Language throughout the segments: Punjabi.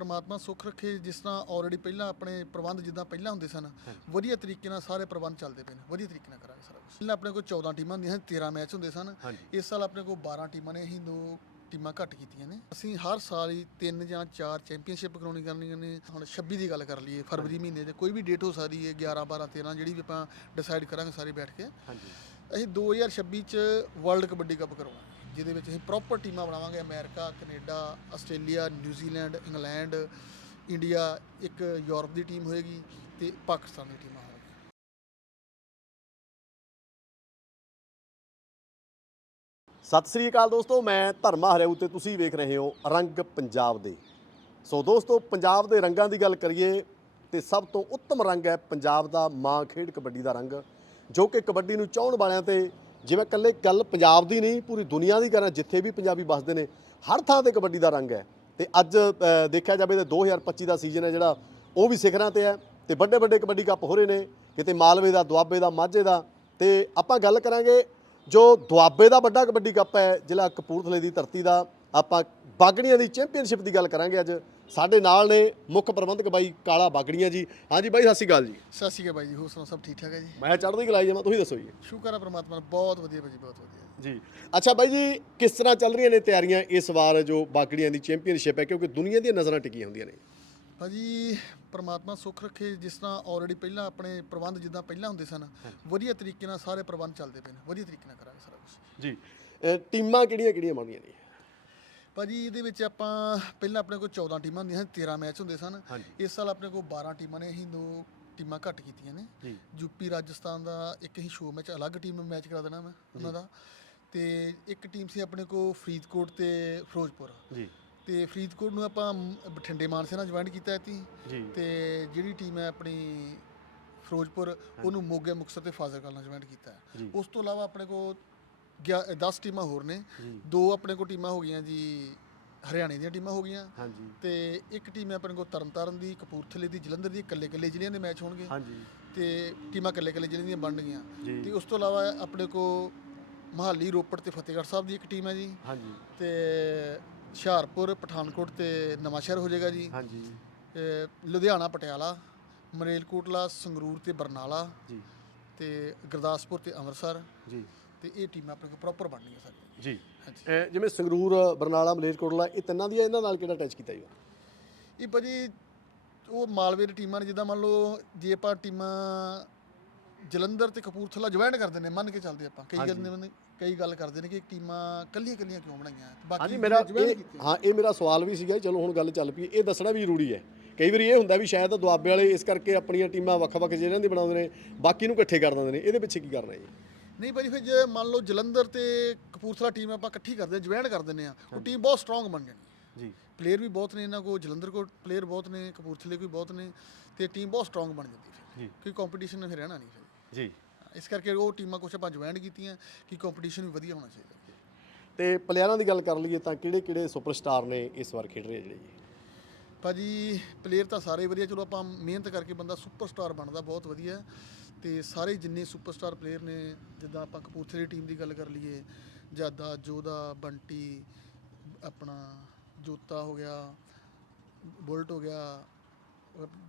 ਪਰਮਾਤਮਾ ਸੁੱਖ ਰੱਖੇ ਜਿਸ ਤਰ੍ਹਾਂ ਆਲਰੇਡੀ ਪਹਿਲਾਂ ਆਪਣੇ ਪ੍ਰਬੰਧ ਜਿੱਦਾਂ ਪਹਿਲਾਂ ਹੁੰਦੇ ਸਨ ਵਧੀਆ ਤਰੀਕੇ ਨਾਲ ਸਾਰੇ ਪ੍ਰਬੰਧ ਚੱਲਦੇ ਪਏ ਨੇ ਵਧੀਆ ਤਰੀਕੇ ਨਾਲ ਕਰਾਂਗੇ ਸਾਰਾ ਕੁਝ ਪਹਿਲਾਂ ਆਪਣੇ ਕੋਲ 14 ਟੀਮਾਂ ਹੁੰਦੀਆਂ ਸਨ 13 ਮੈਚ ਹੁੰਦੇ ਸਨ। ਇਸ ਸਾਲ ਆਪਣੇ ਕੋਲ 12 ਟੀਮਾਂ ਨੇ ਅਸੀਂ ਦੋ ਟੀਮਾਂ ਘੱਟ ਕੀਤੀਆਂ ਨੇ। ਅਸੀਂ ਹਰ ਸਾਲ ਹੀ ਤਿੰਨ ਜਾਂ ਚਾਰ ਚੈਂਪੀਅਨਸ਼ਿਪ ਕਰਾਉਣੀ ਕਰਨੀਆਂ ਨੇ। ਹੁਣ 26 ਦੀ ਗੱਲ ਕਰ ਲਈਏ ਫਰਵਰੀ ਮਹੀਨੇ ਦੇ ਕੋਈ ਵੀ ਡੇਟ ਹੋ ਸਕਦੀ ਹੈ 11 12 13 ਜਿਹੜੀ ਵੀ ਆਪਾਂ ਡਿਸਾਈਡ ਕਰਾਂਗੇ ਸਾਰੇ ਬੈਠ ਕੇ। ਹਾਂਜੀ। ਅਸੀਂ 2026 ਚ ਵਰਲਡ ਕਬੱਡੀ ਕੱਪ ਕਰਵਾਉਣਾ। ਜਿਹਦੇ ਵਿੱਚ ਅਸੀਂ ਪ੍ਰੋਪਰ ਟੀਮਾਂ ਬਣਾਵਾਂਗੇ, America, Canada, Australia New Zealand England, India, ਇੱਕ ਯੂਰਪ ਦੀ ਟੀਮ ਹੋਏਗੀ ਤੇ ਪਾਕਿਸਤਾਨ ਦੀ ਟੀਮਾਂ ਹੋਏਗੀ ਸਤਿ ਸ੍ਰੀ ਅਕਾਲ ਦੋਸਤੋ, ਮੈਂ ਧਰਮਾ ਹਰਿਆਊ ਤੇ ਤੁਸੀਂ ਵੇਖ ਰਹੇ ਹੋ ਰੰਗ ਪੰਜਾਬ ਦੇ। ਸੋ ਦੋਸਤੋ, ਪੰਜਾਬ ਦੇ ਰੰਗਾਂ ਦੀ ਗੱਲ ਕਰੀਏ ਤੇ ਸਭ ਤੋਂ ਉੱਤਮ ਰੰਗ ਹੈ ਪੰਜਾਬ ਦਾ ਮਾਂ ਖੇਡ ਕਬੱਡੀ ਦਾ ਰੰਗ, ਜੋ ਕਿ ਕਬੱਡੀ ਨੂੰ ਚਾਹਣ ਵਾਲਿਆਂ ਤੇ ਜਿਵੇਂ ਇਕੱਲੇ ਗੱਲ ਪੰਜਾਬ ਦੀ ਨਹੀਂ, ਪੂਰੀ ਦੁਨੀਆ ਦੀ ਕਰਾਂ ਜਿੱਥੇ ਵੀ ਪੰਜਾਬੀ ਵੱਸਦੇ ਨੇ, ਹਰ ਥਾਂ ਤੇ ਕਬੱਡੀ ਦਾ ਰੰਗ ਹੈ। ਤੇ ਅੱਜ ਦੇਖਿਆ ਜਾਵੇ ਤਾਂ 2025 ਦਾ ਸੀਜ਼ਨ ਹੈ ਜਿਹੜਾ, ਉਹ ਵੀ ਸਿਖਰਾਂ ਤੇ ਹੈ। ਤੇ ਵੱਡੇ ਵੱਡੇ ਕਬੱਡੀ ਕੱਪ ਹੋ ਰਹੇ ਨੇ, ਕਿਤੇ ਮਾਲਵੇ ਦਾ, ਦੁਆਬੇ ਦਾ, ਮਾਝੇ ਦਾ। ਤੇ ਆਪਾਂ ਗੱਲ ਕਰਾਂਗੇ ਜੋ ਦੁਆਬੇ ਦਾ ਵੱਡਾ ਕਬੱਡੀ ਕੱਪ ਹੈ, ਜ਼ਿਲ੍ਹਾ ਕਪੂਰਥਲੇ ਦੀ ਧਰਤੀ ਦਾ। ਆਪਾਂ ਬਾਗੜੀਆਂ ਦੀ ਚੈਂਪੀਅਨਸ਼ਿਪ ਦੀ ਗੱਲ ਕਰਾਂਗੇ ਅੱਜ। ਸਾਡੇ ਨਾਲ ਨੇ ਮੁੱਖ ਪ੍ਰਬੰਧਕ ਬਾਈ ਕਾਲਾ ਬਾਗੜੀਆਂ ਜੀ। ਹਾਂਜੀ ਬਾਈ ਸਤਿ ਸ਼੍ਰੀ ਅਕਾਲ ਜੀ। ਸਤਿ ਸ਼੍ਰੀ ਅਕਾਲ ਬਾਈ ਜੀ ਹੋਰ ਸੁਣਾਓ ਸਭ ਠੀਕ ਠਾਕ ਹੈ ਜੀ? ਮੈਂ ਚੜ੍ਹਦੀ ਕਲਾਈ ਜਾਵਾਂ ਤੁਸੀਂ ਦੱਸੋ ਜੀ। ਸ਼ੁਕਰ ਹੈ ਪ੍ਰਮਾਤਮਾ ਦਾ ਬਹੁਤ ਵਧੀਆ ਭਾਜੀ ਬਹੁਤ ਵਧੀਆ। ਜੀ। ਅੱਛਾ ਬਾਈ ਜੀ ਕਿਸ ਤਰ੍ਹਾਂ ਚੱਲ ਰਹੀਆਂ ਨੇ ਤਿਆਰੀਆਂ ਇਸ ਵਾਰ ਜੋ ਬਾਗੜੀਆਂ ਦੀ ਚੈਂਪੀਅਨਸ਼ਿਪ ਹੈ? ਕਿਉਂਕਿ ਦੁਨੀਆ ਦੀਆਂ ਨਜ਼ਰਾਂ ਟਿਕੀਆਂ ਹੁੰਦੀਆਂ ਨੇ। ਭਾਜੀ ਪ੍ਰਮਾਤਮਾ ਸੁੱਖ ਰੱਖੇ ਜਿਸ ਤਰ੍ਹਾਂ ਆਲਰੇਡੀ ਪਹਿਲਾਂ ਆਪਣੇ ਪ੍ਰਬੰਧ ਜਿੱਦਾਂ ਪਹਿਲਾਂ ਹੁੰਦੇ ਸਨ ਵਧੀਆ ਤਰੀਕੇ ਨਾਲ ਸਾਰੇ ਪ੍ਰਬੰਧ ਚੱਲਦੇ ਪਏ ਨੇ ਵਧੀਆ ਤਰੀਕੇ ਨਾਲ ਕਰਾਂਗੇ ਸਾਰਾ ਕੁਝ ਜੀ। ਟੀਮਾਂ ਕਿਹੜੀਆਂ ਕਿਹੜੀਆਂ ਬਣਦੀਆਂ ਨੇ? ਭਾਜੀ ਇਹਦੇ ਵਿੱਚ ਆਪਾਂ ਪਹਿਲਾਂ ਆਪਣੇ ਕੋਲ 14 ਟੀਮਾਂ ਹੁੰਦੀਆਂ ਸਨ 13 ਮੈਚ ਹੁੰਦੇ ਸਨ। ਇਸ ਸਾਲ ਆਪਣੇ ਕੋਲ 12 ਟੀਮਾਂ ਨੇ ਅਸੀਂ ਦੋ ਟੀਮਾਂ ਘੱਟ ਕੀਤੀਆਂ ਨੇ। ਯੂਪੀ ਰਾਜਸਥਾਨ ਦਾ ਇੱਕ ਹੀ ਸ਼ੋਅ ਮੈਚ ਅਲੱਗ ਟੀਮ ਮੈਚ ਕਰਾ ਦੇਣਾ ਮੈਂ ਉਹਨਾਂ ਦਾ। ਤੇ ਇੱਕ ਟੀਮ ਸੀ ਆਪਣੇ ਕੋਲ ਫਰੀਦਕੋਟ ਤੇ ਫਿਰੋਜ਼ਪੁਰ। ਜੀ। ਤੇ ਫਰੀਦਕੋਟ ਨੂੰ ਆਪਾਂ ਬਠਿੰਡੇ ਮਾਨਸੇ ਨਾਲ ਜੁਆਇਨ ਕੀਤਾ ਜੀ। ਤੇ ਜਿਹੜੀ ਟੀਮ ਹੈ ਆਪਣੀ ਫਿਰੋਜ਼ਪੁਰ ਉਹਨੂੰ ਮੋਗੇ ਮੁਕਤਸਰ ਤੇ ਫਾਜ਼ਿਲਕਾ ਨਾਲ ਜੁਆਇਨ ਕੀਤਾ ਉਸ ਤੋਂ ਇਲਾਵਾ ਆਪਣੇ ਕੋਲ 10 ਟੀਮਾਂ ਹੋਰ ਨੇ। ਜੀ। ਦੋ ਆਪਣੇ ਕੋਲ ਟੀਮਾਂ ਹੋ ਗਈਆਂ ਜੀ ਹਰਿਆਣੇ ਦੀਆਂ ਟੀਮਾਂ ਹੋ ਗਈਆਂ। ਹਾਂਜੀ। ਤੇ ਇੱਕ ਟੀਮ ਹੈ ਆਪਣੇ ਕੋਲ ਤਰਨਤਾਰਨ ਦੀ ਕਪੂਰਥਲੇ ਦੀ ਜਲੰਧਰ ਦੀ ਇਕੱਲੇ ਇਕੱਲੇ ਜ਼ਿਲ੍ਹਿਆਂ ਦੇ ਮੈਚ ਹੋਣਗੇ। ਹਾਂਜੀ। ਤੇ ਟੀਮਾਂ ਇਕੱਲੇ ਇਕੱਲੇ ਜ਼ਿਲ੍ਹਿਆਂ ਦੀਆਂ ਬਣਨਗੀਆਂ ਤੇ ਜੀ। ਉਸ ਤੋਂ ਇਲਾਵਾ ਆਪਣੇ ਕੋਲ ਮਹਾਲੀ ਰੋਪੜ ਤੇ ਫਤਿਹਗੜ੍ਹ ਸਾਹਿਬ ਦੀ ਇੱਕ ਟੀਮ ਹੈ ਜੀ। ਹਾਂਜੀ। ਤੇ ਹੁਸ਼ਿਆਰਪੁਰ ਪਠਾਨਕੋਟ ਤੇ ਨਵਾਂਸ਼ਹਿਰ ਹੋ ਜਾਏਗਾ ਜੀ। ਹਾਂਜੀ। ਤੇ ਲੁਧਿਆਣਾ ਪਟਿਆਲਾ ਮਰੇਲਕੋਟਲਾ ਸੰਗਰੂਰ ਤੇ ਬਰਨਾਲਾ ਜੀ। ਤੇ ਗੁਰਦਾਸਪੁਰ ਤੇ ਅੰਮ੍ਰਿਤਸਰ ਜੀ। ਤੇ ਇਹ ਟੀਮਾਂ ਆਪਣੇ ਕੋਲ ਪ੍ਰੋਪਰ ਬਣਨੀਆਂ ਸਾਰੀਆਂ ਜੀ। ਹਾਂਜੀ। ਅਹ ਜਿਵੇਂ ਸੰਗਰੂਰ ਬਰਨਾਲਾ ਮਲੇਰਕੋਟਲਾ ਇਹ ਤਿੰਨਾਂ ਦੀ ਇਹਨਾਂ ਨਾਲ ਕਿਹੜਾ ਅਟੈਚ ਕੀਤਾ ਜੀ? ਇਹ ਭਾਜੀ ਉਹ ਮਾਲਵੇ ਦੀ ਟੀਮਾਂ ਨੇ ਜਿੱਦਾਂ ਮੰਨ ਲਓ ਜੇ ਆਪਾਂ ਟੀਮਾਂ ਜਲੰਧਰ ਤੇ ਕਪੂਰਥਲਾ ਜੁਆਇਨ ਕਰਦੇ ਨੇ ਮੰਨ ਕੇ ਚੱਲਦੇ ਆਪਾਂ ਕਈ ਗੱਲ ਨੇ ਕਈ ਗੱਲ ਕਰਦੇ ਨੇ ਕਿ ਟੀਮਾਂ ਕੱਲੀਆਂ ਕੱਲੀਆਂ ਕਿਉਂ ਬਣਾਈਆਂ ਬਾਕੀ ਹਾਂਜੀ ਮੇਰਾ join ਇਹ ਕੀਤੀਆਂ। ਹਾਂ ਇਹ ਮੇਰਾ ਸਵਾਲ ਵੀ ਸੀਗਾ ਚਲੋ ਹੁਣ ਗੱਲ ਚੱਲ ਪਈ ਇਹ ਦੱਸਣਾ ਵੀ ਜ਼ਰੂਰੀ ਹੈ। ਕਈ ਵਾਰੀ ਇਹ ਹੁੰਦਾ ਵੀ ਸ਼ਾਇਦ ਦੁਆਬੇ ਵਾਲੇ ਇਸ ਕਰਕੇ ਆਪਣੀਆਂ ਟੀਮਾਂ ਵੱਖ-ਵੱਖ ਜ਼ਿਲ੍ਹਿਆਂ ਦੀ ਬਣਾਉਂਦੇ ਨੇ ਬਾਕੀ ਨੂੰ ਇਕੱਠੇ ਕਰ ਦਿੰਦੇ ਨੇ ਇਹਦੇ ਪਿੱਛੇ ਕੀ ਕਰਨਾ ਹੈ ਜੀ? ਨਹੀਂ ਭਾਜੀ ਫਿਰ ਜੇ ਮੰਨ ਲਓ ਜਲੰਧਰ ਤੇ ਕਪੂਰਥਲਾ ਟੀਮ ਆਪਾਂ ਇਕੱਠੀ ਕਰਦੇ ਜੁਆਇਨ ਕਰ ਦਿੰਦੇ ਆ ਉਹ ਟੀਮ ਬਹੁਤ ਸਟਰੋਂਗ ਬਣ ਜਾਣੀ ਜੀ। ਪਲੇਅਰ ਵੀ ਬਹੁਤ ਨੇ ਇਹਨਾਂ ਕੋਲ ਜਲੰਧਰ ਕੋਲ ਪਲੇਅਰ ਬਹੁਤ ਨੇ ਕਪੂਰਥਲੇ ਕੋਈ ਬਹੁਤ ਨੇ ਤੇ ਟੀਮ ਬਹੁਤ ਸਟਰੋਂਗ ਬਣ ਜਾਂਦੀ ਫਿਰ। ਜੀ। ਕੋਈ ਕੰਪੀਟੀਸ਼ਨ ਫਿਰ ਰਹਿਣਾ ਨਹੀਂ ਫਿਰ। ਜੀ। ਇਸ ਕਰਕੇ ਉਹ ਟੀਮਾਂ ਕੁਛ ਆਪਾਂ ਜੁਆਇਨ ਕੀਤੀਆਂ ਕਿ ਕੰਪੀਟੀਸ਼ਨ ਵੀ ਵਧੀਆ ਹੋਣਾ ਚਾਹੀਦਾ। ਤੇ ਪਲੇਅਰਾਂ ਦੀ ਗੱਲ ਕਰ ਲਈਏ ਤਾਂ ਕਿਹੜੇ-ਕਿਹੜੇ ਸੁਪਰਸਟਾਰ ਨੇ ਇਸ ਵਾਰ ਖੇਡ ਰਹੇ ਜਿਹੜੇ ਜੀ? ਭਾਜੀ ਪਲੇਅਰ ਤਾਂ ਸਾਰੇ ਵਧੀਆ ਚਲੋ ਆਪਾਂ ਮਿਹਨਤ ਕਰਕੇ ਬੰਦਾ ਸੁਪਰਸਟਾਰ ਬਣਦਾ ਬਹੁਤ ਵਧੀਆ। ਤੇ ਸਾਰੇ ਜਿੰਨੇ ਸੁਪਰਸਟਾਰ ਪਲੇਅਰ ਨੇ ਜਿੱਦਾਂ ਆਪਾਂ ਕਪੂਰਥਲੇ ਦੀ ਟੀਮ ਦੀ ਗੱਲ ਕਰ ਲਈਏ ਜਾਦਾ ਜੋਦਾ ਬੰਟੀ ਆਪਣਾ ਜੋਤਾ ਹੋ ਗਿਆ ਬੁਲਟ ਹੋ ਗਿਆ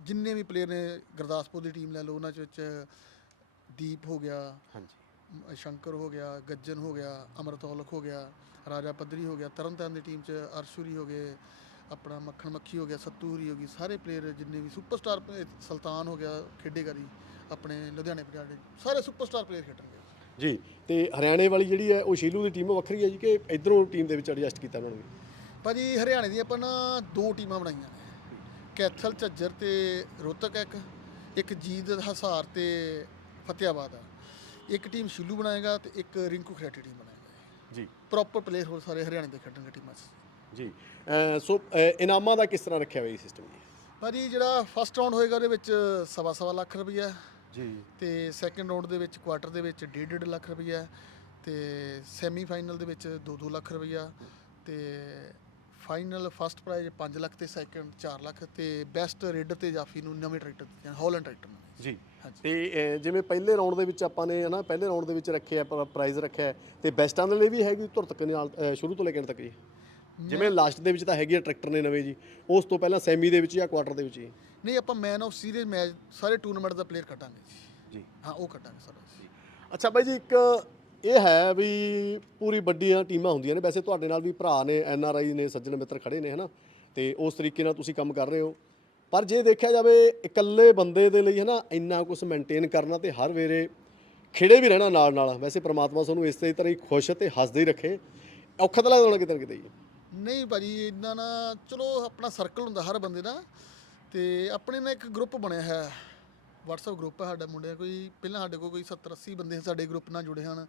ਜਿੰਨੇ ਵੀ ਪਲੇਅਰ ਨੇ ਗੁਰਦਾਸਪੁਰ ਦੀ ਟੀਮ ਲੈ ਲਓ ਉਹਨਾਂ ਚ ਵਿੱਚ ਦੀਪ ਹੋ ਗਿਆ ਹਾਂਜੀ। ਸ਼ੰਕਰ ਹੋ ਗਿਆ ਗੱਜਨ ਹੋ ਗਿਆ ਅਮਰਤੌਲਕ ਹੋ ਗਿਆ ਰਾਜਾ ਪੱਧਰੀ ਹੋ ਗਿਆ ਤਰਨਤਾਰਨ ਦੀ ਟੀਮ 'ਚ ਅਰਸ਼ੂਰੀ ਹੋ ਗਏ ਆਪਣਾ ਮੱਖਣ ਮੱਖੀ ਹੋ ਗਿਆ ਸੱਤੂਰੀ ਹੋ ਗਈ ਸਾਰੇ ਪਲੇਅਰ ਜਿੰਨੇ ਵੀ ਸੁਪਰਸਟਾਰ ਸੁਲਤਾਨ ਹੋ ਗਿਆ ਖੇਡੇਗਾ ਜੀ ਆਪਣੇ ਲੁਧਿਆਣੇ ਪਟਿਆਲੇ ਸਾਰੇ ਸੁਪਰਸਟਾਰ ਪਲੇਅਰ ਖੇਡਣਗੇ। ਜੀ ਤੇ ਹਰਿਆਣੇ ਵਾਲੀ ਜਿਹੜੀ ਹੈ ਉਹ ਸ਼ੀਲੂ ਦੀ ਟੀਮ ਵੱਖਰੀ ਹੈ ਜੀ ਕਿ ਇਧਰੋਂ ਟੀਮ ਦੇ ਵਿੱਚ ਐਡਜਸਟ ਕੀਤਾ ਉਹਨਾਂ ਨੇ ਭਾਜੀ ਹਰਿਆਣੇ ਦੀ ਆਪਾਂ ਨਾ ਦੋ ਟੀਮਾਂ ਬਣਾਈਆਂ ਨੇ। ਕੈਥਲ ਝੱਜਰ ਤੇ ਰੋਹਤਕ ਇੱਕ ਇੱਕ ਜੀਤ ਹਸਾਰ ਤੇ ਫਤਿਆਬਾਦ ਆ। ਇੱਕ ਟੀਮ ਸ਼ਿੱਲੂ ਬਣਾਏਗਾ ਤੇ ਇੱਕ ਰਿੰਕੂ ਖਰੇਟੀ ਟੀਮ ਬਣਾਏਗਾ। ਜੀ। ਪ੍ਰੋਪਰ ਪਲੇਅਰ ਹੋ ਸਾਰੇ ਹਰਿਆਣੇ ਦੇ ਖੇਡਣਗੇ ਟੀਮਾਂ 'ਚ। ਜੀ। ਅਹ ਸੋ ਅਹ ਇਨਾਮਾਂ ਦਾ ਕਿਸ ਤਰ੍ਹਾਂ ਰੱਖਿਆ ਹੋਇਆ ਇਹ ਸਿਸਟਮ ਜੀ ਭਾਜੀ ਜਿਹੜਾ ਫਸਟ ਰਾਉਂਡ ਹੋਏਗਾ ਉਹਦੇ ਵਿੱਚ ਸਵਾ ਸਵਾ ਲੱਖ ਰੁਪਈਆ। ਜੀ। ਤੇ ਸੈਕੰਡ ਰਾਉਂਡ ਦੇ ਵਿੱਚ ਕੁਆਟਰ ਦੇ ਵਿੱਚ 1.5 ਲੱਖ ਰੁਪਈਆ। ਤੇ ਸੈਮੀ ਫਾਈਨਲ ਦੇ ਵਿੱਚ 2-2 ਲੱਖ ਰੁਪਈਆ। ਤੇ ਫਾਈਨਲ ਫਸਟ ਪ੍ਰਾਈਜ਼ 5 ਲੱਖ ਤੇ ਸੈਕੰਡ 4 ਲੱਖ। ਤੇ ਬੈਸਟ ਰੇਡਰ ਤੇ ਜਾਫੀ ਨੂੰ ਨਵੇਂ ਟਰੈਕਟਰ ਦਿੱਤੇ ਹਾਲੈਂਡ ਟਰੈਕਟਰ ਨੂੰ। ਜੀ। ਹਾਂਜੀ। ਤੇ ਅਹ, ਜਿਵੇਂ ਪਹਿਲੇ ਰਾਉਂਡ ਦੇ ਵਿੱਚ ਆਪਾਂ ਨੇ ਹਨਾ ਪਹਿਲੇ ਰਾਉਂਡ ਦੇ ਵਿੱਚ ਰੱਖਿਆ ਪ੍ਰਾਈਜ਼ ਰੱਖਿਆ। ਹੈ, ਤੇ ਬੈਸਟਾਂ ਦੇ ਲਈ ਵੀ ਹੈਗੀ ਧੁਰ ਤੱਕ ਨਾਲ ਅਹ, ਸ਼ੁਰੂ ਤੋਂ ਲੈ ਕੇ ਅੰਤ ਤੱਕ ਜੀ। ਜਿਵੇਂ ਲਾਸਟ ਦੇ ਵਿੱਚ ਤਾਂ ਹੈਗੀ ਆ ਟਰੈਕਟਰ ਨੇ ਨਵੇਂ ਜੀ ਉਸ ਤੋਂ ਪਹਿਲਾਂ ਸੈਮੀ ਦੇ ਵਿੱਚ ਜਾਂ ਕੁਆਟਰ ਦੇ ਵਿੱਚ ਜੀ। ਨਹੀਂ ਆਪਾਂ ਮੈਨ ਆਫ ਸੀਰੀਜ਼ ਮੈਚ ਸਾਰੇ ਟੂਰਨਾਮੈਂਟ ਦਾ ਪਲੇਅਰ ਕੱਟਾਂਗੇ ਜੀ। ਜੀ। ਹਾਂ ਉਹ ਕੱਟਾਂਗੇ ਸਾਰਾ ਅੱਛਾ ਬਾਈ ਜੀ ਇੱਕ ਇਹ ਹੈ ਵੀ ਪੂਰੀ ਵੱਡੀਆਂ ਟੀਮਾਂ ਹੁੰਦੀਆਂ ਨੇ। ਵੈਸੇ ਤੁਹਾਡੇ ਨਾਲ ਵੀ ਭਰਾ ਨੇ ਐਨ ਆਰ ਆਈ ਨੇ ਸੱਜਣ ਮਿੱਤਰ ਖੜੇ ਨੇ ਹਨਾ? ਤੇ ਉਸ ਤਰੀਕੇ ਨਾਲ ਤੁਸੀਂ ਕੰਮ ਕਰ ਰਹੇ ਹੋ। ਪਰ ਜੇ ਦੇਖਿਆ ਜਾਵੇ ਇਕੱਲੇ ਬੰਦੇ ਦੇ ਲਈ ਹਨਾ ਇੰਨਾ ਕੁਝ ਮੇਨਟੇਨ ਕਰਨਾ ਤੇ ਹਰ ਵੇਰੇ ਖਿੜੇ ਵੀ ਰਹਿਣਾ ਨਾਲ ਨਾਲ ਵੈਸੇ ਪ੍ਰਮਾਤਮਾ ਤੁਹਾਨੂੰ ਇਸੇ ਤਰ੍ਹਾਂ ਹੀ ਖੁਸ਼ ਤੇ ਹੱਸਦੇ ਹੀ ਰੱਖੇ। ਔਖਾ ਤਾਂ ਲੱਗਦਾ ਹੋਣਾ ਕਿਤੇ ਨਾ ਕਿਤੇ ਜੀ। ਨਹੀਂ ਭਾਜੀ, ਇੰਨਾ ਨਾ, ਚਲੋ ਆਪਣਾ ਸਰਕਲ ਹੁੰਦਾ ਹਰ ਬੰਦੇ ਦਾ ਤੇ ਆਪਣੇ ਨਾਲ ਇੱਕ ਗਰੁੱਪ ਬਣਿਆ ਹੈ। WhatsApp ਗਰੁੱਪ ਹੈ ਸਾਡਾ ਮੁੰਡਿਆਂ ਕੋਈ ਪਹਿਲਾਂ ਸਾਡੇ ਕੋਲ ਕੋਈ 70 80 ਬੰਦੇ ਸਾਡੇ ਗਰੁੱਪ ਨਾਲ ਜੁੜੇ ਹਨ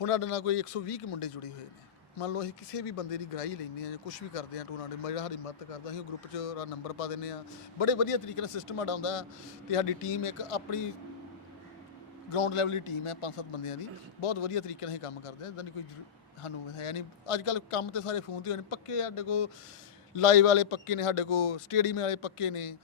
ਹੁਣ ਸਾਡੇ ਨਾਲ ਕੋਈ 120 ਕੁ ਮੁੰਡੇ ਜੁੜੇ ਹੋਏ ਨੇ। ਮੰਨ ਲਓ ਅਸੀਂ ਕਿਸੇ ਵੀ ਬੰਦੇ ਦੀ ਗ੍ਰਾਹੀ ਲੈਂਦੇ ਆ ਜਾਂ ਕੁਝ ਵੀ ਕਰਦੇ ਆ ਟੂਰਨਾਮੈਂਟ ਜਿਹੜਾ ਸਾਡੀ ਮਦਦ ਕਰਦਾ, ਅਸੀਂ ਉਹ ਗਰੁੱਪ 'ਚ ਉਹਦਾ ਨੰਬਰ ਪਾ ਦਿੰਦੇ ਆ ਬੜੇ ਵਧੀਆ ਤਰੀਕੇ ਨਾਲ ਸਿਸਟਮ ਸਾਡਾ ਹੁੰਦਾ ਤੇ ਸਾਡੀ ਟੀਮ ਇੱਕ ਆਪਣੀ ਗਰਾਊਂਡ ਲੈਵਲ ਦੀ ਟੀਮ ਹੈ, ਪੰਜ ਸੱਤ ਬੰਦਿਆਂ ਦੀ। ਬਹੁਤ ਵਧੀਆ ਤਰੀਕੇ ਨਾਲ ਅਸੀਂ ਕੰਮ ਕਰਦੇ ਹਾਂ ਇਦਾਂ ਦੀ ਕੋਈ ਜ਼ਰੂ- ਸਾਨੂੰ ਹੈ ਨਹੀਂ ਅੱਜ ਕੱਲ ਕੰਮ ਤੇ ਸਾਰੇ ਫੋਨ ਤੇ ਨੇ। ਪੱਕੇ ਸਾਡੇ ਕੋਲ ਲਾਈਵ ਵਾਲੇ ਪੱਕੇ ਨੇ ਸਾਡੇ ਕੋਲ ਸਟੇਡੀਅਮ ਵਾਲੇ ਪੱਕੇ ਨੇ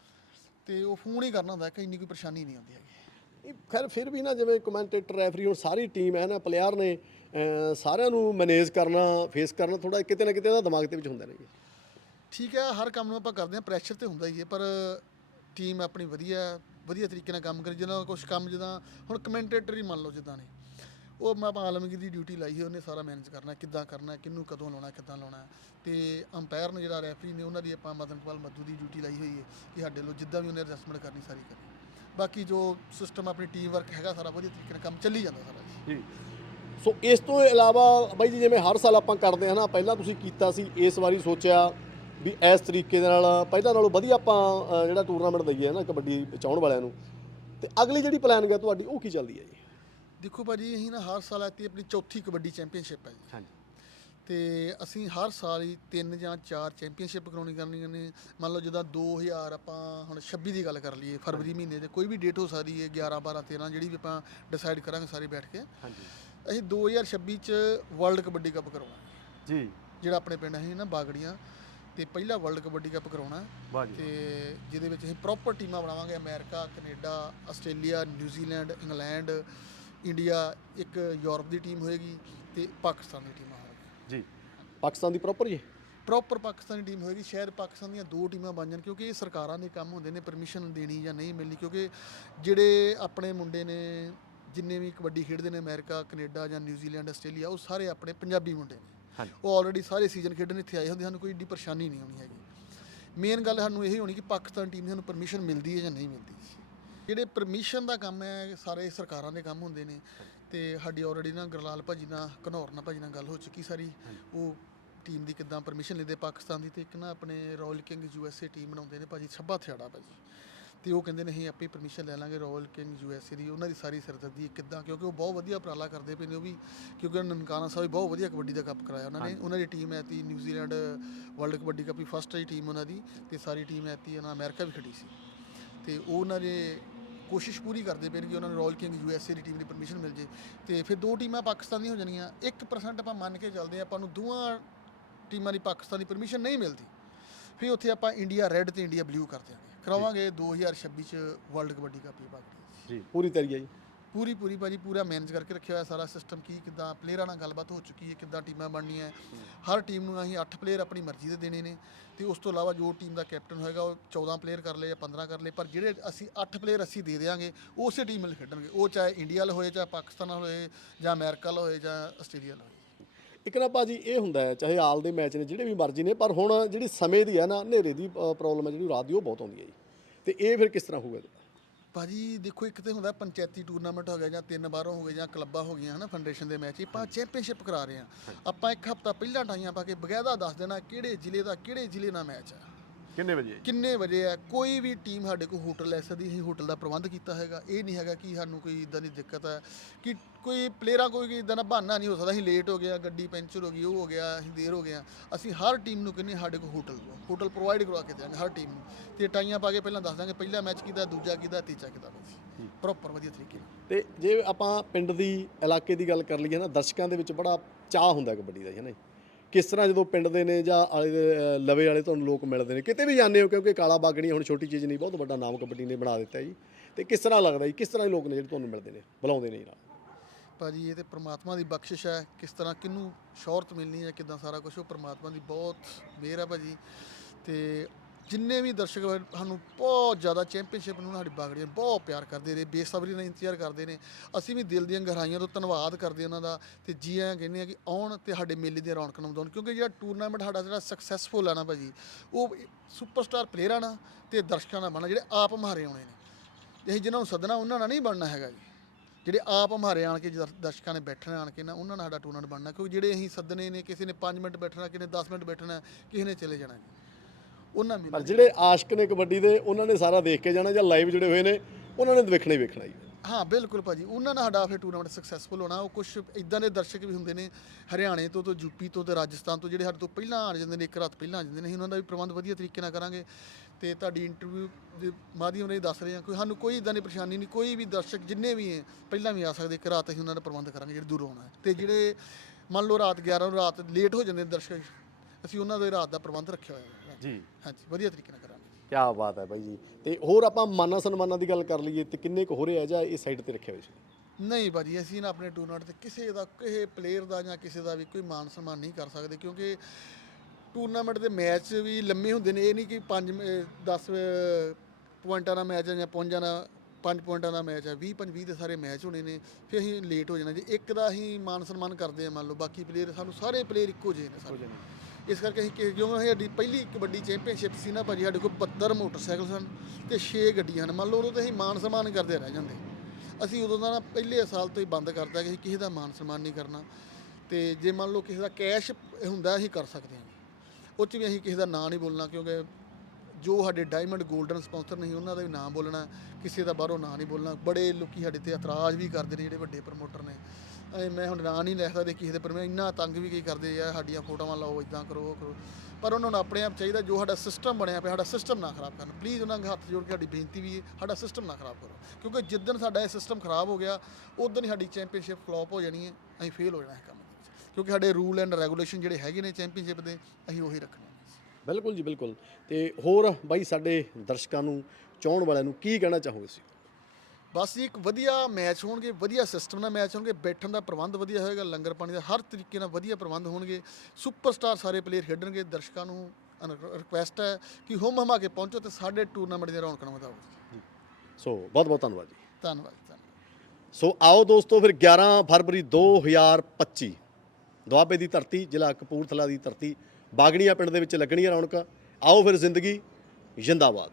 ਤੇ ਉਹ ਫੋਨ ਹੀ ਕਰਨਾ ਹੁੰਦਾ ਕਿ ਇੰਨੀ ਕੋਈ ਪਰੇਸ਼ਾਨੀ ਨਹੀਂ ਆਉਂਦੀ ਹੈਗੀ। ਇਹ ਖੈਰ ਫਿਰ ਵੀ ਨਾ ਜਿਵੇਂ ਕਮੈਂਟੇਟਰ ਰੈਫਰੀ ਹੁਣ ਸਾਰੀ ਟੀਮ ਹੈ ਨਾ ਪਲੇਅਰ ਨੇ ਅਹ ਸਾਰਿਆਂ ਨੂੰ ਮੈਨੇਜ ਕਰਨਾ ਫੇਸ ਕਰਨਾ ਥੋੜਾ ਕਿਤੇ ਨਾ ਕਿਤੇ ਉਹਦਾ ਦਿਮਾਗ ਤੇ ਵਿੱਚ ਹੁੰਦਾ ਨਹੀਂ ਠੀਕ ਹੈ ਹਰ ਕੰਮ ਨੂੰ ਆਪਾਂ ਕਰਦੇ ਹਾਂ ਪ੍ਰੈਸ਼ਰ ਤੇ ਹੁੰਦਾ ਹੀ ਹੈ ਪਰ ਟੀਮ ਆਪਣੀ ਵਧੀਆ ਵਧੀਆ ਤਰੀਕੇ ਨਾਲ ਕੰਮ ਕਰੀ ਜਿਹਨਾਂ ਕੁਝ ਕੰਮ ਜਿੱਦਾਂ ਹੁਣ ਕਮੈਂਟੇਟਰ ਹੀ ਮੰਨ ਲਓ ਜਿੱਦਾਂ ਨੇ ਉਹ ਮੈਂ ਆਪਾਂ ਆਲਮਗੀਰ ਦੀ ਡਿਊਟੀ ਲਾਈ ਹੈ ਉਹਨੇ ਸਾਰਾ ਮੈਨੇਜ ਕਰਨਾ ਕਿੱਦਾਂ ਕਰਨਾ ਕਿਹਨੂੰ ਕਦੋਂ ਲਾਉਣਾ ਕਿੱਦਾਂ ਲਾਉਣਾ ਤੇ ਅੰਪਾਇਰ ਨੇ ਜਿਹੜਾ ਰੈਫਰੀ ਨੇ, ਉਹਨਾਂ ਦੀ ਆਪਾਂ ਮਦਨਪਾਲ ਮੱਧੂ ਦੀ ਡਿਊਟੀ ਲਾਈ ਹੋਈ ਹੈ ਕਿ ਸਾਡੇ ਲੋ ਜਿੱਦਾਂ ਵੀ ਉਹਨੇ ਐਡਜਸਟਮੈਂਟ ਕਰਨੀ, ਸਾਰੀ ਕਰਨੀ। ਬਾਕੀ ਜੋ ਸਿਸਟਮ ਆਪਣੀ ਟੀਮ ਵਰਕ ਹੈਗਾ, ਸਾਰਾ ਵਧੀਆ ਤਰੀਕੇ ਨਾਲ ਕੰਮ ਚੱਲੀ ਜਾਂਦਾ ਸਾਰਾ। ਜੀ। ਸੋ ਇਸ ਤੋਂ ਇਲਾਵਾ ਬਾਈ ਜੀ, ਜਿਵੇਂ ਹਰ ਸਾਲ ਆਪਾਂ ਕਰਦੇ ਹਾਂ ਨਾ, ਪਹਿਲਾਂ ਤੁਸੀਂ ਕੀਤਾ ਸੀ, ਇਸ ਵਾਰੀ ਸੋਚਿਆ ਵੀ ਇਸ ਤਰੀਕੇ ਦੇ ਨਾਲ ਪਹਿਲਾਂ ਨਾਲੋਂ ਵਧੀਆ ਆਪਾਂ ਜਿਹੜਾ ਟੂਰਨਾਮੈਂਟ ਦਈਏ ਨਾ, ਕਬੱਡੀ ਚਾਹਣ ਵਾਲਿਆਂ ਨੂੰ। ਤੇ ਅਗਲੀ ਜਿਹੜੀ ਪਲਾਨਿੰਗ ਹੈ ਤੁਹਾਡੀ, ਉਹ ਕੀ ਚੱਲਦੀ ਹੈ ਜੀ? ਦੇਖੋ ਭਾਜੀ ਅਸੀਂ ਨਾ ਹਰ ਸਾਲ ਐਤੀ ਆਪਣੀ ਚੌਥੀ ਕਬੱਡੀ ਚੈਂਪੀਅਨਸ਼ਿਪ ਹੈ ਜੀ। ਹਾਂਜੀ। ਤੇ ਅਸੀਂ ਹਰ ਸਾਲ ਹੀ ਤਿੰਨ ਜਾਂ ਚਾਰ ਚੈਂਪੀਅਨਸ਼ਿਪ ਕਰਾਉਣੀ ਕਰਨੀਆਂ ਨੇ ਮੰਨ ਲਓ ਜਿੱਦਾਂ 2000 ਆਪਾਂ ਹੁਣ 26 ਦੀ ਗੱਲ ਕਰ ਲਈਏ ਫਰਵਰੀ ਮਹੀਨੇ ਦੇ ਕੋਈ ਵੀ ਡੇਟ ਹੋ ਸਕਦੀ ਹੈ 11 12 13 ਜਿਹੜੀ ਵੀ ਆਪਾਂ ਡਿਸਾਈਡ ਕਰਾਂਗੇ ਸਾਰੇ ਬੈਠ ਕੇ। ਹਾਂਜੀ। ਅਸੀਂ 2026 ਚ ਵਰਲਡ ਕਬੱਡੀ ਕੱਪ ਕਰਾਉਣਾ। ਜੀ। ਜਿਹੜਾ ਆਪਣੇ ਪਿੰਡ ਹੈ ਨਾ ਬਾਗੜੀਆਂ। ਤੇ ਪਹਿਲਾ ਵਰਲਡ ਕਬੱਡੀ ਕੱਪ ਕਰਾਉਣਾ। ਤੇ ਜਿਹਦੇ ਵਿੱਚ ਅਸੀਂ ਪ੍ਰੋਪਰ ਟੀਮਾਂ ਬਣਾਵਾਂਗੇ America Canada Australia New Zealand England India ਇੱਕ ਯੂਰਪ ਦੀ ਟੀਮ ਹੋਏਗੀ ਤੇ ਪਾਕਿਸਤਾਨ ਦੀ ਟੀਮਾਂ ਹੋਣਗੀਆਂ ਜੀ। ਪਾਕਿਸਤਾਨ ਦੀ ਪ੍ਰੋਪਰ ਜੀ? ਪ੍ਰੋਪਰ ਪਾਕਿਸਤਾਨੀ ਟੀਮ ਹੋਏਗੀ। ਸ਼ਾਇਦ ਪਾਕਿਸਤਾਨ ਦੀਆਂ ਦੋ ਟੀਮਾਂ ਬਣ ਜਾਣ ਕਿਉਂਕਿ ਇਹ ਸਰਕਾਰਾਂ ਦੇ ਕੰਮ ਹੁੰਦੇ ਨੇ ਪਰਮਿਸ਼ਨ ਦੇਣੀ ਜਾਂ ਨਹੀਂ ਮਿਲਣੀ ਕਿਉਂਕਿ ਜਿਹੜੇ ਆਪਣੇ ਮੁੰਡੇ ਨੇ ਜਿੰਨੇ ਵੀ ਕਬੱਡੀ ਖੇਡਦੇ ਨੇ ਅਮਰੀਕਾ ਕੈਨੇਡਾ ਜਾਂ ਨਿਊਜ਼ੀਲੈਂਡ ਆਸਟ੍ਰੇਲੀਆ ਉਹ ਸਾਰੇ ਆਪਣੇ ਪੰਜਾਬੀ ਮੁੰਡੇ ਨੇ। ਉਹ ਆਲਰੇਡੀ ਸਾਰੇ ਸੀਜ਼ਨ ਖੇਡਣ ਇੱਥੇ ਆਏ ਹੁੰਦੇ ਸਾਨੂੰ ਕੋਈ ਏਡੀ ਪਰੇਸ਼ਾਨੀ ਨਹੀਂ ਆਉਣੀ ਹੈਗੀ। ਮੇਨ ਗੱਲ ਸਾਨੂੰ ਇਹ ਹੋਣੀ ਕਿ ਪਾਕਿਸਤਾਨ ਟੀਮ ਦੀ ਸਾਨੂੰ ਪਰਮਿਸ਼ਨ ਮਿਲਦੀ ਹੈ ਜਾਂ ਨਹੀਂ ਮਿਲਦੀ। ਜਿਹੜੇ ਪਰਮਿਸ਼ਨ ਦਾ ਕੰਮ ਹੈ ਸਾਰੇ ਸਰਕਾਰਾਂ ਦੇ ਕੰਮ ਹੁੰਦੇ ਨੇ। ਤੇ ਸਾਡੀ ਆਲਰੇਡੀ ਨਾ ਗਰਲਾਲ ਭਾਜੀ ਨਾਲ ਘਨੌਰ ਨਾਲ ਭਾਜੀ ਨਾਲ ਗੱਲ ਹੋ ਚੁੱਕੀ ਸਾਰੀ। ਉਹ ਟੀਮ ਦੀ ਕਿੱਦਾਂ ਪਰਮਿਸ਼ਨ ਲੈਂਦੇ ਪਾਕਿਸਤਾਨ ਦੀ ਤੇ ਇੱਕ ਨਾ ਆਪਣੇ ਰਾਇਲ ਕਿੰਗ ਯੂਐਸਏ ਟੀਮ ਬਣਾਉਂਦੇ ਨੇ ਭਾਜੀ ਛੱਬਾ ਥਿਆੜਾ ਭਾਜੀ। ਤੇ ਉਹ ਕਹਿੰਦੇ ਨੇ ਅਸੀਂ ਆਪੇ ਪਰਮਿਸ਼ਨ ਲੈ ਲਾਂਗੇ ਰਾਇਲ ਕਿੰਗ ਯੂਐਸਏ ਦੀ ਉਹਨਾਂ ਦੀ ਸਾਰੀ ਸਰਦਰਦੀ ਹੈ ਕਿੱਦਾਂ? ਕਿਉਂਕਿ ਉਹ ਬਹੁਤ ਵਧੀਆ ਉਪਰਾਲਾ ਕਰਦੇ ਪਏ ਨੇ ਉਹ ਵੀ ਕਿਉਂਕਿ ਨਨਕਾਣਾ ਸਾਹਿਬ ਬਹੁਤ ਵਧੀਆ ਕਬੱਡੀ ਦਾ ਕੱਪ ਕਰਾਇਆ ਉਹਨਾਂ ਨੇ। ਉਹਨਾਂ ਦੀ team ਐਤੀ New Zealand world kabaddi cup ਵੀ ਫਸਟ ਆਈ ਟੀਮ ਉਹਨਾਂ ਦੀ ਤੇ ਸਾਰੀ ਟੀਮ ਐਤੀ ਉਹਨਾਂ ਅਮਰੀਕਾ ਵੀ ਖੜੀ ਸੀ। ਤੇ ਉਹ ਉਹਨਾਂ ਨੇ ਕੋਸ਼ਿਸ਼ ਪੂਰੀ ਕਰਦੇ ਪਏ ਨੇ ਕਿ ਉਹਨਾਂ ਨੂੰ ਰਾਇਲ ਕਿੰਗ ਯੂਐਸਏ ਦੀ ਟੀਮ ਦੀ ਪਰਮਿਸ਼ਨ ਮਿਲ ਜੇ। ਤੇ ਫਿਰ ਦੋ ਟੀਮਾਂ ਪਾਕਿਸਤਾਨ ਦੀਆਂ ਹੋ ਜਾਣੀਆਂ। 1% ਆਪਾਂ ਮੰਨ ਕੇ ਚੱਲਦੇ ਹਾਂ, ਆਪਾਂ ਨੂੰ ਦੋਵਾਂ ਟੀਮਾਂ ਦੀ ਪਾਕਿਸਤਾਨ ਦੀ ਪਰਮਿਸ਼ਨ ਨਹੀਂ ਮਿਲਦੀ। ਫਿਰ ਉੱਥੇ ਆਪਾਂ ਇੰਡੀਆ ਰੈੱਡ ਤੇ ਇੰਡੀਆ ਬਲੂ ਕਰ ਦਿਆਂਗੇ। ਕਰਾਵਾਂਗੇ 2026 ਚ ਵਰਲਡ ਕਬੱਡੀ ਕੱਪ ਹੀ ਬਾਕੀ ਜੀ, ਪੂਰੀ ਤਿਆਰੀ ਹੈ ਜੀ। ਪੂਰੀ ਪੂਰੀ ਭਾਜੀ ਪੂਰਾ ਮੈਨੇਜ ਕਰਕੇ ਰੱਖਿਆ ਹੋਇਆ ਸਾਰਾ ਸਿਸਟਮ ਕੀ ਕਿੱਦਾਂ ਪਲੇਅਰਾਂ ਨਾਲ ਗੱਲਬਾਤ ਹੋ ਚੁੱਕੀ ਹੈ ਕਿੱਦਾਂ ਟੀਮਾਂ ਬਣਨੀਆਂ ਹਰ ਟੀਮ ਨੂੰ ਅਸੀਂ 8 ਪਲੇਅਰ ਆਪਣੀ ਮਰਜ਼ੀ ਦੇ ਦੇਣੇ ਨੇ ਤੇ ਉਸ ਤੋਂ ਇਲਾਵਾ ਜੋ ਟੀਮ ਦਾ ਕੈਪਟਨ ਹੋਏਗਾ ਉਹ 14 ਪਲੇਅਰ ਕਰ ਲਏ ਜਾਂ 15 ਕਰ ਲਏ ਪਰ ਜਿਹੜੇ ਅਸੀਂ 8 ਪਲੇਅਰ ਅਸੀਂ ਦੇ ਦੇਵਾਂਗੇ ਉਸੇ ਟੀਮ ਨਾਲ ਖੇਡਣਗੇ। ਉਹ ਚਾਹੇ ਇੰਡੀਆ ਵਾਲਾ ਹੋਏ ਚਾਹੇ ਪਾਕਿਸਤਾਨ ਵਾਲਾ ਹੋਏ ਜਾਂ ਅਮਰੀਕਾ ਵਾਲਾ ਹੋਏ ਜਾਂ ਆਸਟ੍ਰੇਲੀਆ ਵਾਲਾ ਹੋਏ। ਇੱਕ ਨਾ ਭਾਜੀ ਇਹ ਹੁੰਦਾ ਹੈ ਚਾਹੇ ਆਲ ਦੇ ਮੈਚ ਨੇ ਜਿਹੜੇ ਵੀ ਮਰਜ਼ੀ ਨੇ ਪਰ ਹੁਣ ਜਿਹੜੀ ਸਮੇਂ ਦੀ ਹੈ ਨਾ ਹਨੇਰੇ ਦੀ ਪ੍ਰੋਬਲਮ ਹੈ ਜਿਹੜੀ ਰਾਤ ਦੀ ਉਹ ਬਹੁਤ ਆਉਂਦੀ ਹੈ ਜੀ। ਤੇ ਇਹ ਫਿਰ ਕਿਸ ਤਰ੍ਹਾਂ ਹੋਊਗਾ? ਭਾਜੀ ਦੇਖੋ ਇੱਕ ਤੇ ਹੁੰਦਾ ਪੰਚਾਇਤੀ ਟੂਰਨਾਮੈਂਟ ਹੋ ਗਿਆ ਜਾਂ ਤਿੰਨ ਬਾਰੋਂ ਹੋ ਗਏ ਜਾਂ ਕਲੱਬਾਂ ਹੋ ਗਈਆਂ ਹਨਾ ਫੈਡਰੇਸ਼ਨ ਦੇ ਮੈਚ ਆਪਾਂ ਚੈਂਪੀਅਨਸ਼ਿਪ ਕਰਾ ਰਹੇ ਹਾਂ। ਆਪਾਂ ਇੱਕ ਹਫਤਾ ਪਹਿਲਾਂ ਟਾਈਆਂ ਪਾ ਕੇ ਬਕਾਇਦਾ ਦੱਸ ਦੇਣਾ ਕਿਹੜੇ ਜ਼ਿਲ੍ਹੇ ਦਾ ਕਿਹੜੇ ਜ਼ਿਲ੍ਹੇ ਨਾਲ ਮੈਚ ਹੈ ਕਿੰਨੇ ਵਜੇ ਕਿੰਨੇ ਵਜੇ ਹੈ ਕੋਈ ਵੀ ਟੀਮ ਸਾਡੇ ਕੋਲ ਹੋਟਲ ਲੈ ਸਕਦੀ ਅਸੀਂ ਹੋਟਲ ਦਾ ਪ੍ਰਬੰਧ ਕੀਤਾ ਹੈਗਾ। ਇਹ ਨਹੀਂ ਹੈਗਾ ਕਿ ਸਾਨੂੰ ਕੋਈ ਇਦਾਂ ਦੀ ਦਿੱਕਤ ਹੈ ਕਿ ਕੋਈ ਪਲੇਅਰਾਂ ਕੋਈ ਇਦਾਂ ਦਾ ਬਹਾਨਾ ਨਹੀਂ ਹੋ ਸਕਦਾ। ਅਸੀਂ ਲੇਟ ਹੋ ਗਿਆ ਗੱਡੀ ਪੈਂਚਰ ਹੋ ਗਈ ਉਹ ਹੋ ਗਿਆ ਅਸੀਂ ਦੇਰ ਹੋ ਗਿਆ ਅਸੀਂ ਹਰ ਟੀਮ ਨੂੰ ਕਹਿੰਦੇ ਸਾਡੇ ਕੋਲ ਹੋਟਲ ਹੋਟਲ ਪ੍ਰੋਵਾਈਡ ਕਰਵਾ ਕੇ ਦਿਆਂਗੇ ਹਰ ਟੀਮ ਨੂੰ। ਤੇ ਟਾਈਆਂ ਪਾ ਕੇ ਪਹਿਲਾਂ ਦੱਸ ਦਾਂਗੇ ਪਹਿਲਾ ਮੈਚ ਕਿਹਦਾ ਦੂਜਾ ਕਿਹਦਾ ਤੀਜਾ ਕਿਹਦਾ ਪ੍ਰੋਪਰ ਵਧੀਆ ਤਰੀਕੇ ਨਾਲ। ਤੇ ਜੇ ਆਪਾਂ ਪਿੰਡ ਦੀ ਇਲਾਕੇ ਦੀ ਗੱਲ ਕਰ ਲਈਏ ਨਾ ਦਰਸ਼ਕਾਂ ਦੇ ਵਿੱਚ ਬੜਾ ਚਾਹ ਹੁੰਦਾ ਕਬੱਡੀ ਦਾ ਹੈ ਨਾ ਕਿਸ ਤਰ੍ਹਾਂ ਜਦੋਂ ਪਿੰਡ ਦੇ ਨੇ ਜਾਂ ਆਲੇ ਦੇ ਲਵੇ ਵਾਲੇ ਤੁਹਾਨੂੰ ਲੋਕ ਮਿਲਦੇ ਨੇ? ਕਿਤੇ ਵੀ ਜਾਂਦੇ ਹੋ, ਕਿਉਂਕਿ ਕਾਲਾ ਬਾਗਣੀ ਹੁਣ ਛੋਟੀ ਚੀਜ਼ ਨਹੀਂ, ਬਹੁਤ ਵੱਡਾ ਨਾਮ ਕਬੱਡੀ ਨੇ ਬਣਾ ਦਿੱਤਾ ਜੀ। ਤੇ ਕਿਸ ਤਰ੍ਹਾਂ ਲੱਗਦਾ ਜੀ? ਕਿਸ ਤਰ੍ਹਾਂ ਦੇ ਲੋਕ ਨੇ ਜਿਹੜੇ ਤੁਹਾਨੂੰ ਮਿਲਦੇ ਨੇ, ਬੁਲਾਉਂਦੇ ਨੇ ਜੀ ਨਾਲ? ਭਾਜੀ, ਇਹ ਤੇ ਪ੍ਰਮਾਤਮਾ ਦੀ ਬਖਸ਼ਿਸ਼ ਹੈ, ਕਿਸ ਤਰ੍ਹਾਂ ਕਿਹਨੂੰ ਸ਼ੌਹਰਤ ਮਿਲਣੀ ਹੈ, ਕਿਦਾਂ ਸਾਰਾ ਕੁਝ ਉਹ ਪ੍ਰਮਾਤਮਾ ਦੀ ਬਹੁਤ ਮਿਹਰ ਹੈ ਭਾਜੀ। ਤੇ ਜਿੰਨੇ ਵੀ ਦਰਸ਼ਕ ਸਾਨੂੰ ਬਹੁਤ ਜ਼ਿਆਦਾ ਚੈਂਪੀਅਨਸ਼ਿਪ ਨੂੰ ਸਾਡੀ ਬਾਗੜੀਆਂ ਬਹੁਤ ਪਿਆਰ ਕਰਦੇ ਨੇ ਬੇਸਬਰੀ ਨਾਲ ਇੰਤਜ਼ਾਰ ਕਰਦੇ ਨੇ। ਅਸੀਂ ਵੀ ਦਿਲ ਦੀਆਂ ਗਹਿਰਾਈਆਂ ਤੋਂ ਧੰਨਵਾਦ ਕਰਦੇ ਉਹਨਾਂ ਦਾ ਤੇ ਜੀ ਆਇਆਂ ਕਹਿੰਦੇ ਆ ਕਿ ਆਉਣ ਤੇ ਸਾਡੇ ਮੇਲੇ ਦੀਆਂ ਰੌਣਕਾਂ ਨੂੰ ਵਧਾਉਣ, ਕਿਉਂਕਿ ਜਿਹੜਾ ਟੂਰਨਾਮੈਂਟ ਸਾਡਾ ਜਿਹੜਾ ਸਕਸੈਸਫੁਲ ਆ ਨਾ ਭਾਜੀ, ਉਹ ਸੁਪਰਸਟਾਰ ਪਲੇਅਰਾਂ ਨਾਲ ਤੇ ਦਰਸ਼ਕਾਂ ਨਾਲ ਬਣਨਾ ਜਿਹੜੇ ਆਪ ਮਾਰੇ ਆਉਣੇ ਨੇ। ਅਸੀਂ ਜਿਨ੍ਹਾਂ ਨੂੰ ਸੱਦਣਾ, ਉਹਨਾਂ ਨਾਲ ਨਹੀਂ ਬਣਨਾ ਹੈਗਾ ਜੀ। ਜਿਹੜੇ ਆਪ ਹਮਾਰੇ ਆਣ ਕੇ ਦਰਸ਼ਕਾਂ ਨੇ ਬੈਠਣਾ ਆਣ ਕੇ ਨਾ, ਉਹਨਾਂ ਨਾਲ ਸਾਡਾ ਟੂਰਨਾਮੈਂਟ ਬਣਨਾ, ਕਿਉਂਕਿ ਜਿਹੜੇ ਅਸੀਂ ਸੱਦਣੇ ਨੇ, ਕਿਸੇ ਨੇ 5 ਮਿੰਟ ਬੈਠਣਾ, ਕਿਸੇ ਨੇ 10 ਮਿੰਟ ਬੈਠਣਾ, ਕਿਸੇ ਨੇ ਚਲੇ ਜਾਣਾ ਜੀ। ਉਹਨਾਂ ਪਰ ਜਿਹੜੇ ਆਸ਼ਕ ਨੇ ਕਬੱਡੀ ਦੇ ਉਹਨਾਂ ਨੇ ਸਾਰਾ ਦੇਖ ਕੇ ਜਾਣਾ ਜਾਂ ਲਾਈਵ ਜੁੜੇ ਹੋਏ ਨੇ ਉਹਨਾਂ ਨੇ ਵੇਖਣਾ ਹੀ ਵੇਖਣਾ ਹੀ ਹਾਂ ਬਿਲਕੁਲ ਭਾਜੀ। ਉਹਨਾਂ ਨਾਲ ਸਾਡਾ ਫਿਰ ਟੂਰਨਾਮੈਂਟ ਸਕਸੈਸਫੁਲ ਹੋਣਾ। ਉਹ ਕੁਝ ਇਦਾਂ ਦੇ ਦਰਸ਼ਕ ਵੀ ਹੁੰਦੇ ਨੇ ਹਰਿਆਣੇ ਤੋਂ ਤੋਂ ਯੂਪੀ ਤੋਂ ਤੇ ਰਾਜਸਥਾਨ ਤੋਂ ਜਿਹੜੇ ਸਾਡੇ ਤੋਂ ਪਹਿਲਾਂ ਆ ਜਾਂਦੇ ਨੇ ਇੱਕ ਰਾਤ ਪਹਿਲਾਂ ਆ ਜਾਂਦੇ ਨੇ। ਅਸੀਂ ਉਹਨਾਂ ਦਾ ਵੀ ਪ੍ਰਬੰਧ ਵਧੀਆ ਤਰੀਕੇ ਨਾਲ ਕਰਾਂਗੇ। ਤੇ ਤੁਹਾਡੀ ਇੰਟਰਵਿਊ ਦੇ ਮਾਧਿਅਮ ਰਾਹੀਂ ਦੱਸ ਰਹੇ ਹਾਂ ਕੋਈ ਸਾਨੂੰ ਕੋਈ ਇਦਾਂ ਦੀ ਪਰੇਸ਼ਾਨੀ ਨਹੀਂ ਕੋਈ ਵੀ ਦਰਸ਼ਕ ਜਿੰਨੇ ਵੀ ਹੈ ਪਹਿਲਾਂ ਵੀ ਆ ਸਕਦੇ। ਇੱਕ ਰਾਤ ਅਸੀਂ ਉਹਨਾਂ ਦਾ ਪ੍ਰਬੰਧ ਕਰਾਂਗੇ ਜਿਹੜੇ ਦੂਰੋਂ ਆਉਣਾ ਹੈ। ਤੇ ਜਿਹੜੇ ਮੰਨ ਲਓ ਰਾਤ 11 ਨੂੰ ਰਾਤ ਲੇਟ ਹੋ ਜਾਂਦੇ ਨੇ ਦਰਸ਼ਕ ਅਸੀਂ ਉਹਨਾਂ ਦੇ ਰਾਤ ਦਾ ਪ੍ਰਬੰਧ ਰੱਖਿਆ ਹੋਇਆ। ਹੈ ਜੀ। ਹਾਂਜੀ ਵਧੀਆ ਤਰੀਕੇ ਨਾਲ ਕਰਾਂਗੇ। ਕੀ ਬਾਤ ਹੈ ਬਾਈ ਜੀ। ਤੇ ਹੋਰ ਆਪਾਂ ਮਾਨਾਂ ਸਨਮਾਨਾਂ ਦੀ ਗੱਲ ਕਰ ਲਈਏ ਤੇ ਕਿੰਨੇ ਕੁ ਹੋ ਰਿਹਾ ਜਾਂ ਇਹ ਸਾਈਡ ਤੇ ਰੱਖਿਆ ਹੋਇਆ ਸੀ? ਨਹੀਂ ਭਾਜੀ ਅਸੀਂ ਨਾ ਆਪਣੇ ਟੂਰਨਾਮੈਂਟ ਤੇ ਕਿਸੇ ਦਾ ਕਿਸੇ ਪਲੇਅਰ ਦਾ ਜਾਂ ਕਿਸੇ ਦਾ ਵੀ ਕੋਈ ਮਾਨ ਸਨਮਾਨ ਨਹੀਂ ਕਰ ਸਕਦੇ ਕਿਉਂਕਿ ਟੂਰਨਾਮੈਂਟ ਦੇ ਮੈਚ ਵੀ ਲੰਮੇ ਹੁੰਦੇ ਨੇ। ਇਹ ਨਹੀਂ ਕਿ 5 10 ਪੁਆਇੰਟਾਂ ਦਾ ਮੈਚ ਹੈ ਜਾਂ ਪਹੁੰਚ ਜਾਣਾ 5 ਪੁਆਇੰਟਾਂ ਦਾ ਮੈਚ ਹੈ 20 5 20 ਦੇ ਸਾਰੇ ਮੈਚ ਹੋਣੇ ਨੇ ਫਿਰ ਅਸੀਂ ਲੇਟ ਹੋ ਜਾਣਾ ਜੇ ਇੱਕ ਦਾ ਅਸੀਂ ਮਾਨ ਸਨਮਾਨ ਕਰਦੇ ਹਾਂ ਮੰਨ ਲਓ ਬਾਕੀ ਪਲੇਅਰ ਸਾਨੂੰ ਸਾਰੇ ਪਲੇਅਰ ਇੱਕੋ ਜਿਹੇ ਨੇ। ਸਾਰੇ। ਇਸ ਕਰਕੇ ਅਸੀਂ ਕਿ- ਕਿਉਂਕਿ ਅਸੀਂ ਸਾਡੀ ਪਹਿਲੀ ਕਬੱਡੀ ਚੈਂਪੀਅਨਸ਼ਿਪ ਸੀ ਨਾ ਭਾਜੀ, ਸਾਡੇ ਕੋਲ 72 ਮੋਟਰਸਾਈਕਲ ਸਨ ਤੇ 6 ਗੱਡੀਆਂ ਹਨ। ਮੰਨ ਲਓ ਉਦੋਂ ਤੇ ਅਸੀਂ ਮਾਨ ਸਨਮਾਨ ਕਰਦੇ ਰਹਿ ਜਾਂਦੇ। ਅਸੀਂ ਉਦੋਂ ਦਾ ਨਾ ਪਹਿਲੇ ਸਾਲ ਤੋਂ ਹੀ ਬੰਦ ਕਰਤਾ ਕਿ ਅਸੀਂ ਕਿਸੇ ਦਾ ਮਾਨ ਸਨਮਾਨ ਨਹੀਂ ਕਰਨਾ। ਤੇ ਜੇ ਮੰਨ ਲਓ ਕਿਸੇ ਦਾ ਕੈਸ਼ ਹੁੰਦਾ, ਅਸੀਂ ਕਰ ਸਕਦੇ ਹਾਂ। ਉਹ 'ਚ ਵੀ ਅਸੀਂ ਕਿਸੇ ਦਾ ਨਾਂ ਨਹੀਂ ਬੋਲਣਾ, ਕਿਉਂਕਿ ਜੋ ਸਾਡੇ ਡਾਇਮੰਡ 골ਡਨ ਸਪਾਂਸਰ ਨਹੀਂ ਉਹਨਾਂ ਦਾ ਵੀ ਨਾਮ ਬੋਲਣਾ, ਕਿਸੇ ਦਾ ਬਾਹਰੋਂ ਨਾਂ ਨਹੀਂ ਬੋਲਣਾ। ਬੜੇ ਲੋਕੀ ਸਾਡੇ ਤੇ ਇਤਰਾਜ਼ ਵੀ ਕਰਦੇ ਨੇ, ਜਿਹੜੇ ਵੱਡੇ ਪ੍ਰਮੋਟਰ ਨੇ। ਐ ਮੈਂ ਹੁਣ ਨਾਂ ਨਹੀਂ ਲੈ ਸਕਦਾ ਕਿਸੇ ਦੇ ਪਰ, ਮੈਂ ਇੰਨਾ ਤੰਗ ਵੀ ਕੀ ਕਰਦੇ ਆ, ਸਾਡੀਆਂ ਫੋਟੋਆਂ ਲਾਓ ਇਦਾਂ ਕਰੋ, ਉਹ ਕਰੋ। ਪਰ ਉਹਨਾਂ ਨੂੰ ਆਪਣੇ ਆਪ ਚਾਹੀਦਾ ਜੋ ਸਾਡਾ ਸਿਸਟਮ ਬਣਿਆ ਪਿਆ, ਸਾਡਾ ਸਿਸਟਮ ਨਾ ਖਰਾਬ ਕਰਨ। ਪਲੀਜ਼ ਉਹਨਾਂ ਦੇ ਹੱਥ ਜੋੜ ਕੇ ਸਾਡੀ ਬੇਨਤੀ ਵੀ ਹੈ ਸਾਡਾ ਸਿਸਟਮ ਨਾ ਖਰਾਬ ਕਰੋ। ਕਿਉਂਕਿ ਜਿੱਦਣ ਸਾਡਾ ਇਹ ਸਿਸਟਮ ਖਰਾਬ ਹੋ ਗਿਆ ਉਦੋਂ ਹੀ ਸਾਡੀ ਚੈਂਪੀਅਨਸ਼ਿਪ ਫਲॉप ਹੋ ਜਾਣੀ ਹੈ, ਅਸੀਂ ਫੇਲ ਹੋ ਜਾਣਾ ਹੈ ਕੰਮ ਦੇ ਵਿੱਚ। ਕਿਉਂਕਿ ਸਾਡੇ ਰੂਲ ਐਂਡ ਰੈਗੂਲੇਸ਼ਨ ਜਿਹੜੇ ਹੈਗੇ ਨੇ ਚੈਂਪੀਅਨਸ਼ਿਪ ਦੇ, ਅਸੀਂ ਉਹੀ ਰੱਖਣੇ ਬਿਲਕੁਲ ਜੀ, ਬਿਲਕੁਲ। ਤੇ ਹੋਰ ਬਾਈ ਸਾਡੇ ਦਰਸ਼ਕਾਂ ਨੂੰ, ਚਾਹਣ ਵਾਲਿਆਂ ਨੂੰ ਕੀ ਕਹਿਣਾ ਚਾਹੋਗੇ ਤੁਸੀਂ? ਬਸ ਜੀ ਇੱਕ ਵਧੀਆ ਮੈਚ ਹੋਣਗੇ ਵਧੀਆ ਸਿਸਟਮ ਨਾਲ ਮੈਚ ਹੋਣਗੇ ਬੈਠਣ ਦਾ ਪ੍ਰਬੰਧ ਵਧੀਆ ਹੋਏਗਾ ਲੰਗਰ ਪਾਣੀ ਦਾ ਹਰ ਤਰੀਕੇ ਨਾਲ ਵਧੀਆ ਪ੍ਰਬੰਧ ਹੋਣਗੇ ਸੁਪਰਸਟਾਰ ਸਾਰੇ ਪਲੇਅਰ ਖੇਡਣਗੇ ਦਰਸ਼ਕਾਂ ਨੂੰ ਰਿਕੁਐਸਟ ਹੈ ਕਿ ਹੁਮ ਹਮਾ ਕੇ ਪਹੁੰਚੋ ਤੇ ਸਾਡੇ ਟੂਰਨਾਮੈਂਟ ਦੀਆਂ ਰੌਣਕਾਂ ਨੂੰ ਵਧਾਓ। ਸੋ ਬਹੁਤ ਬਹੁਤ ਧੰਨਵਾਦ ਜੀ। ਧੰਨਵਾਦ ਧੰਨਵਾਦ। ਸੋ ਆਓ ਦੋਸਤੋ ਫਿਰ 11 ਫਰਵਰੀ 2025 ਦੁਆਬੇ ਦੀ ਧਰਤੀ ਜ਼ਿਲ੍ਹਾ ਕਪੂਰਥਲਾ ਦੀ ਧਰਤੀ ਬਾਗੜੀਆਂ ਪਿੰਡ ਦੇ ਵਿੱਚ ਲੱਗਣੀਆਂ ਰੌਣਕਾਂ। ਆਓ ਫਿਰ ਜ਼ਿੰਦਗੀ ਜਿੰਦਾਬਾਦ।